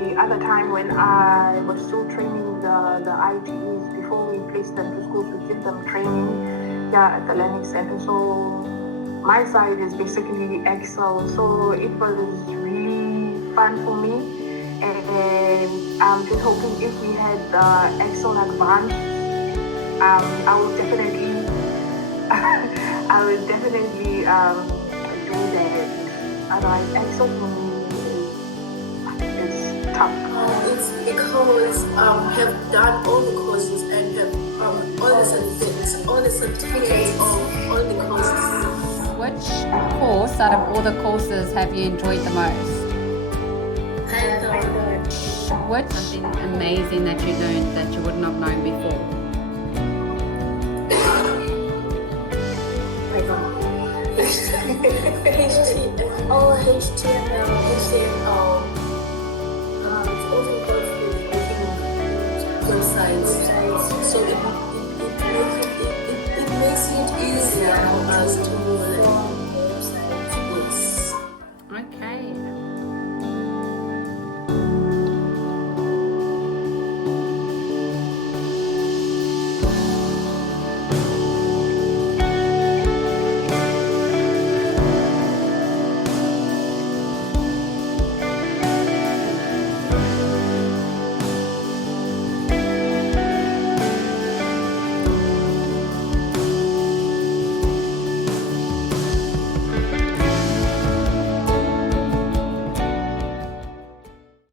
the other time when I was still training the ITEs before we placed them to schools, we give them training at the learning center. So my side is basically Excel. So it was really fun for me. And I'm just hoping if we had Excel Advanced, I would definitely, I would definitely do that. Otherwise, Excel for me is tough. It's because have done all the courses and have all the certificates of all the courses. Which course out of all the courses have you enjoyed the most? Python. What's something amazing that you learned that you wouldn't have known before? HTML, it's also involved with making websites. So it makes it easier for us to